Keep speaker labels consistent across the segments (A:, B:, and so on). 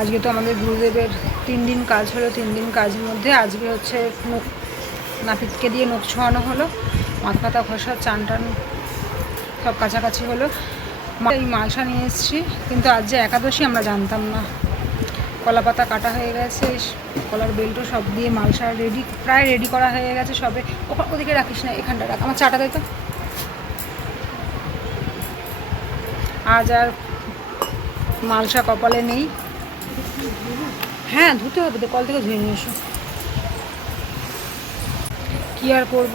A: আজকে তো আমাদের গুরুদেবের তিন দিন কাজ হলো, তিন দিন কাজের মধ্যে আজকে হচ্ছে নখ নাপিতকে দিয়ে নখ ছোঁয়ানো হলো, মাথা পাতা ঘষা, চান টান সব কাছাকাছি হলো। এই মালসা নিয়ে এসেছি, কিন্তু আজ যে একাদশী আমরা জানতাম না। কলা পাতা কাটা হয়ে গেছে, কলার বেল্টও সব দিয়ে মালসা রেডি, প্রায় রেডি করা হয়ে গেছে সবে। ওখান ওদিকে রাখিস না, এখানটা রাখ, আমার চাটা দেয় তো। আজ আর মালসা কপালে নেই। হ্যাঁ ধুতে হবে তো, কল থেকে ধুয়ে নিয়ে এসো। কী আর করব?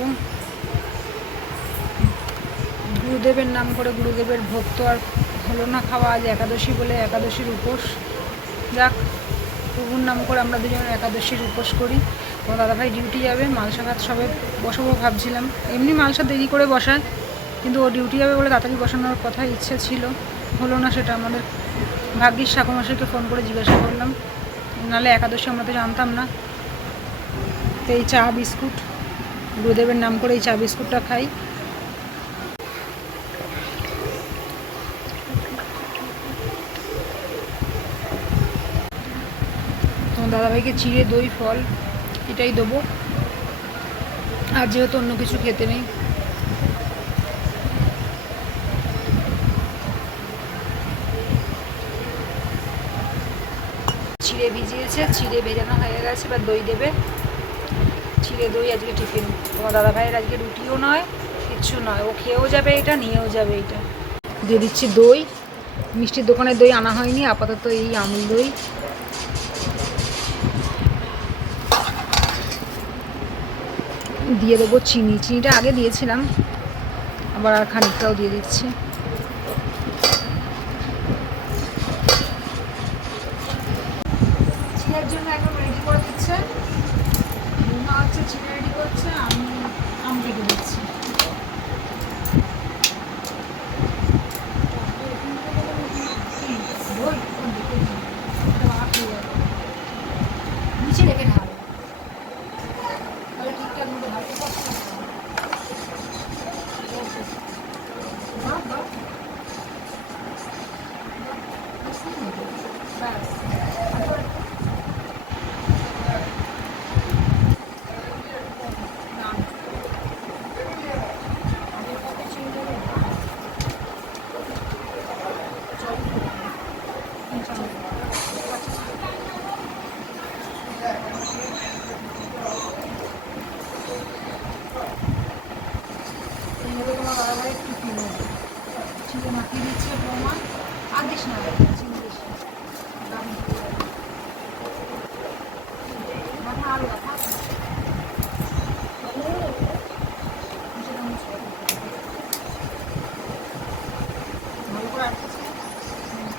A: গুরুদেবের নাম করে গুরুদেবের ভোগ তো আর হলো না খাওয়া আজ একাদশী বলে একাদশীর উপোস। যাক, প্রভুর নাম করে আমরা দুজন একাদশীর উপোস করি। তোমার দাদাভাই ডিউটি যাবে মালসা ভাত সবে বসাবো ভাবছিলাম। এমনি মালসা দেরি করে বসায়, কিন্তু ও ডিউটি যাবে বলে তাড়াতাড়ি বসানোর কথা ইচ্ছে ছিল। হলো না সেটা, আমাদের ভাগ্যিস ঠাকুমাশাইকে ফোন করে জিজ্ঞাসা করলাম। নাহলে একাদশী আমরা তো জানতাম না। তো এই চা বিস্কুট, গুরুদেবের নাম করে এই চা বিস্কুটটা খাই। তোমার দাদাভাইকে চিড়ে, দই, ফল এটাই দেবো। আর যেহেতু অন্য কিছু খেতে নেই চিড়ে ভিজিয়েছে, চিড়ে বেজানো হয়ে গেছে এবার দই দেবে। চিড়ে দই আজকে টিফিন। তোমার দাদা ভাইয়ের আজকে রুটিও নয়, কিচ্ছু নয়। ও খেয়েও যাবে এটা, নিয়েও যাবে এটা। দিয়ে দিচ্ছি দই। মিষ্টির দোকানের দই আনা হয়নি, আপাতত এই আমুল দই। দিয়ে দেবো চিনি। চিনিটা আগে দিয়েছিলাম, আবার আর খানিকটাও দিয়ে দিচ্ছি। করে দিচ্ছে মা হচ্ছে চিনি রেডি করছে? আমি আম কেটে দিচ্ছি দই? কোন দিকে? এটা বাবা খেয়ে যাবে। নিচে রেখে ঢাল তাহলে ঠিকঠাক মতো ঢালতে পারছি না। বাহ, বাহ। ব্যাস। তারপর না, না। আগের কত ছিল জানো? চল। চল। এই হলো তোমার দাদাভাইয়ের টিফিন মাখিয়ে দিচ্ছে আর দিস না চিনি দিস না। দারুণ খেতে হবে। মাথা আরও রাখা নিচে নামিয়ে ছোট করে। ভালো করে আটকেছে হুম।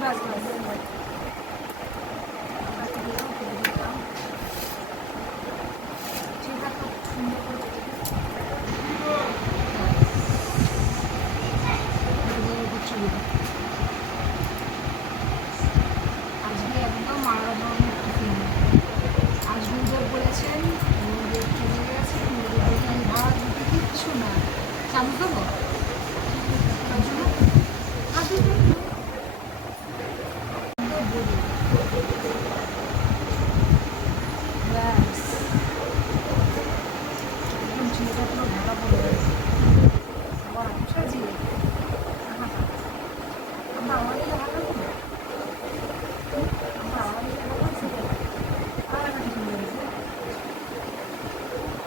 A: ব্যাস ব্যাস ব্যাস, ব্যাস। বাকি দিলাম, ফেলে দিলাম। ঠিক আছে সুন্দর করে কেটে দিই। আজকে একদম আলাদা ধরনের টিফিন আজ গুরুদেব বলেছেন গুরুদেব চলে গেছে গুরুদেব বলেছেন ভাত রুটি কিচ্ছু না চামচ দেবো তার জন্য আর দিতে ব্যাস একদম চিনিটা পুরো ঢাকা পড়ে গেছে আবার সাজিয়ে আমরা আমাদের ভালো লাগবে আমরা আমাদের ভালো লাগছে আর একটা টিফিন দিয়ে দেবো।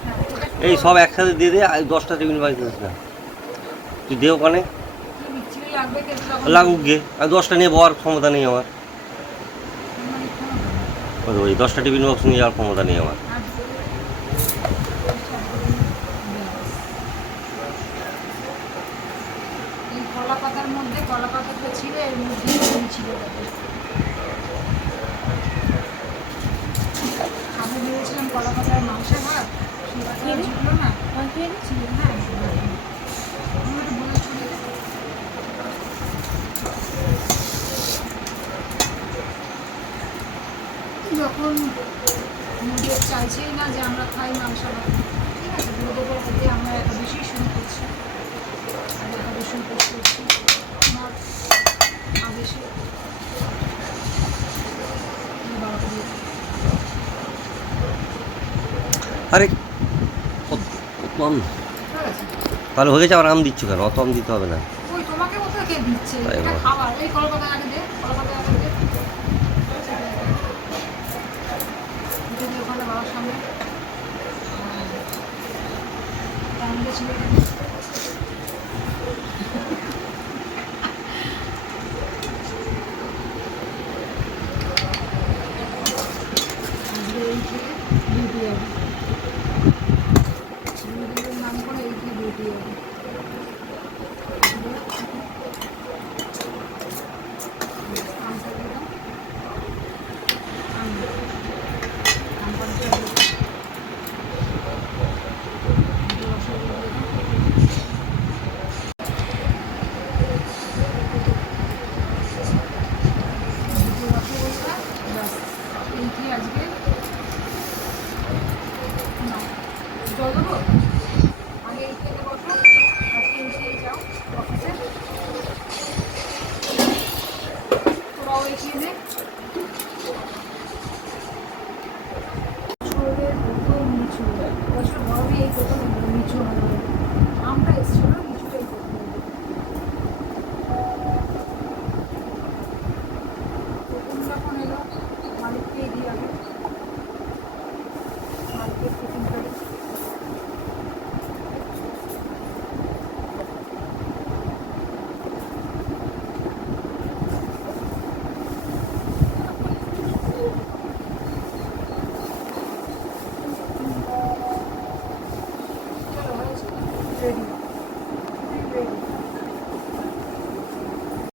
A: হ্যাঁ, এটা
B: এই সব একসাথে দিয়ে দে দশটা টেবিল বাজতেছে না তুই দে ওখানে লাগুক গে, আর দশটা নিয়ে বওয়ার ক্ষমতা নেই আমার। ওই দশটা টিফিন বক্স নিয়ে যাওয়ার ক্ষমতা নেই আমার।
A: ভাত। যখন মুরগি চাইছেই না যে আমরা খাই মাংস ঠিক আছে দুর্গপুর থেকে আমরা একটা বেশি শুরু করছি। একটা বেশি করছি। আমার আদেশে
B: আরে
A: কম।
B: তাহলে হয়ে গেছে আবার আম দিচ্ছ কেন? অত আম দিতে হবে না।
A: Yeah. Gostoso, gostoso.